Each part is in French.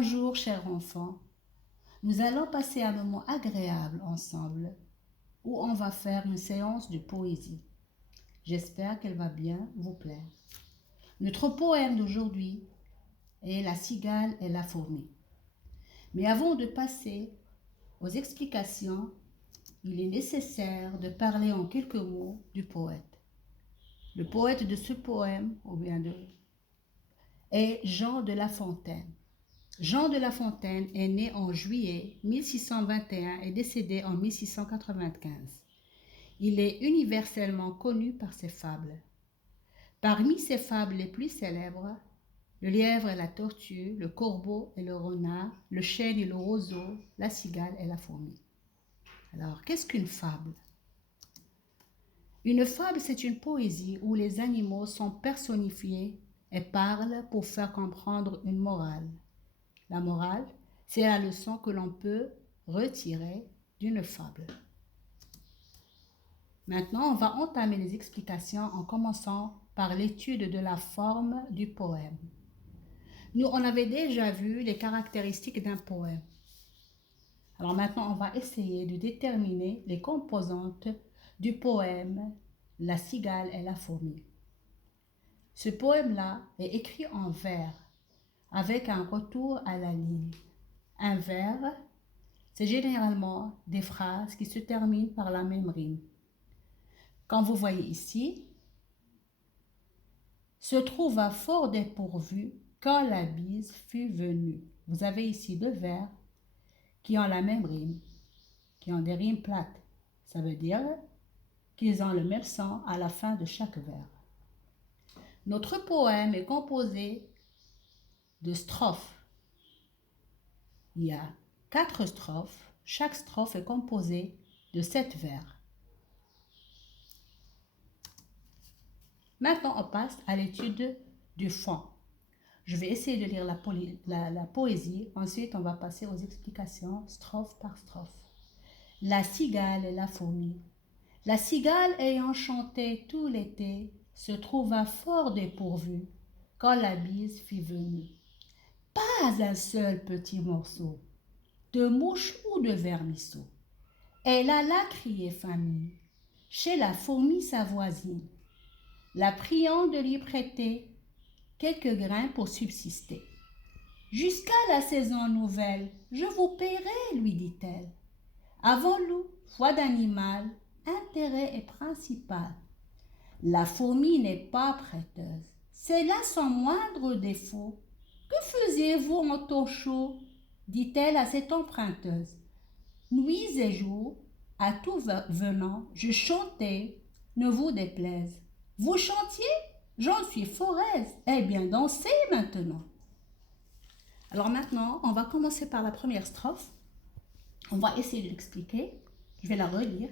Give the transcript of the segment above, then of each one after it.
Bonjour, cher enfant. Nous allons passer un moment agréable ensemble où on va faire une séance de poésie. J'espère qu'elle va bien vous plaire. Notre poème d'aujourd'hui est La cigale et la fourmi. Mais avant de passer aux explications, il est nécessaire de parler en quelques mots du poète. Le poète de ce poème, est Jean de La Fontaine. Jean de La Fontaine est né en juillet 1621 et décédé en 1695. Il est universellement connu par ses fables. Parmi ses fables les plus célèbres, le lièvre et la tortue, le corbeau et le renard, le chêne et le roseau, la cigale et la fourmi. Alors, qu'est-ce qu'une fable? Une fable, c'est une poésie où les animaux sont personnifiés et parlent pour faire comprendre une morale. La morale, c'est la leçon que l'on peut retirer d'une fable. Maintenant, on va entamer les explications en commençant par l'étude de la forme du poème. Nous, on avait déjà vu les caractéristiques d'un poème. Alors maintenant, on va essayer de déterminer les composantes du poème La cigale et la fourmi. Ce poème-là est écrit en vers, avec un retour à la ligne. Un vers, c'est généralement des phrases qui se terminent par la même rime. Comme vous voyez ici, se trouva fort dépourvu quand la bise fut venue. Vous avez ici deux vers qui ont la même rime, qui ont des rimes plates. Ça veut dire qu'ils ont le même son à la fin de chaque vers. Notre poème est composé de strophes. Il y a 4 strophes. Chaque strophe est composée de 7 vers. Maintenant, on passe à l'étude du fond. Je vais essayer de lire la poésie. Ensuite, on va passer aux explications strophe par strophe. La cigale et la fourmi. La cigale ayant chanté tout l'été se trouva fort dépourvue quand la bise fut venue. Pas un seul petit morceau de mouche ou de vermisseau. Elle alla crier famille chez la fourmi sa voisine, la priant de lui prêter quelques grains pour subsister. Jusqu'à la saison nouvelle, je vous paierai, lui dit-elle. Avant loup, foi d'animal, intérêt est principal. La fourmi n'est pas prêteuse, c'est là son moindre défaut. Que faisiez-vous en temps chaud? Dit-elle à cette emprunteuse. Nuits et jours, à tout venant, je chantais, ne vous déplaise. Vous chantiez? J'en suis fort aise. Eh bien, dansez maintenant. Alors maintenant, on va commencer par la première strophe. On va essayer de l'expliquer. Je vais la relire.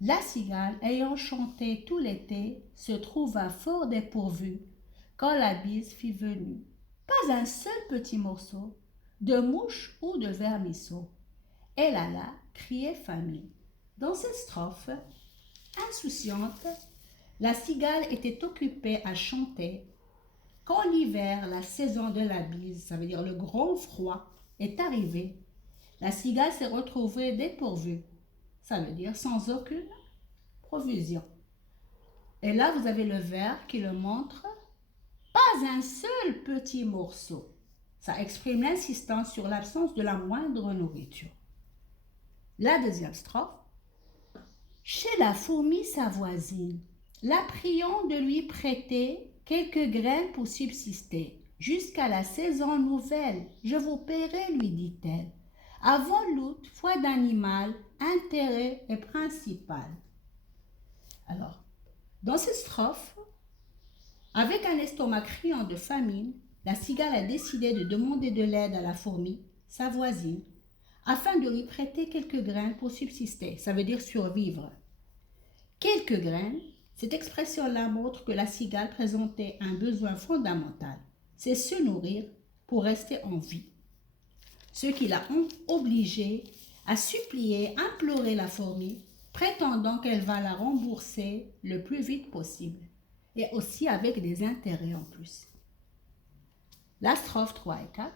La cigale, ayant chanté tout l'été, se trouva fort dépourvue quand la bise fut venue. Pas un seul petit morceau de mouche ou de vermisseau. Elle alla crier famille. Dans cette strophe, insouciante, la cigale était occupée à chanter. Quand l'hiver, la saison de la bise, ça veut dire le grand froid, est arrivé, la cigale s'est retrouvée dépourvue. Ça veut dire sans aucune provision. Et là, vous avez le vers qui le montre. Pas un seul petit morceau. Ça exprime l'insistance sur l'absence de la moindre nourriture. La deuxième strophe. Chez la fourmi sa voisine, la priant de lui prêter quelques graines pour subsister. Jusqu'à la saison nouvelle, je vous paierai, lui dit-elle. Avant l'août, foi d'animal, intérêt est principal. Alors, dans cette strophe, avec un estomac criant de famine, la cigale a décidé de demander de l'aide à la fourmi, sa voisine, afin de lui prêter quelques graines pour subsister, ça veut dire survivre. Quelques graines, cette expression-là montre que la cigale présentait un besoin fondamental, c'est se nourrir pour rester en vie. Ce qui l'a obligée à supplier, implorer la fourmi, prétendant qu'elle va la rembourser le plus vite possible, et aussi avec des intérêts en plus. La strophe 3 et 4.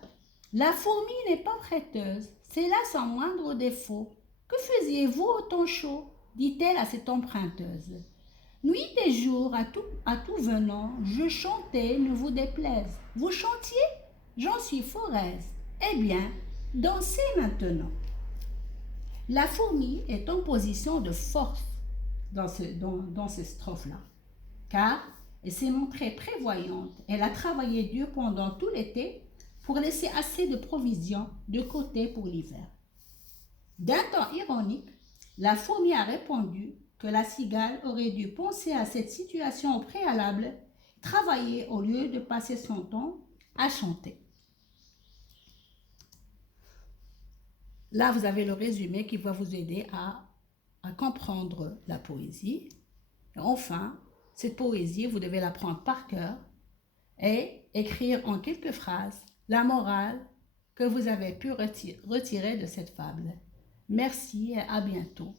La fourmi n'est pas prêteuse, c'est là son moindre défaut. Que faisiez-vous au temps chaud dit-elle à cette emprunteuse. Nuit et jour, à tout venant, je chantais, ne vous déplaise. Vous chantiez? J'en suis fort aise. Eh bien, dansez maintenant. La fourmi est en position de force dans ces strophes-là, car elle s'est montrée prévoyante. Elle a travaillé dur pendant tout l'été pour laisser assez de provisions de côté pour l'hiver. D'un ton ironique, la fourmi a répondu que la cigale aurait dû penser à cette situation au préalable, travailler au lieu de passer son temps à chanter. Là, vous avez le résumé qui va vous aider à comprendre la poésie. Et enfin, cette poésie, vous devez l'apprendre par cœur et écrire en quelques phrases la morale que vous avez pu retirer de cette fable. Merci et à bientôt.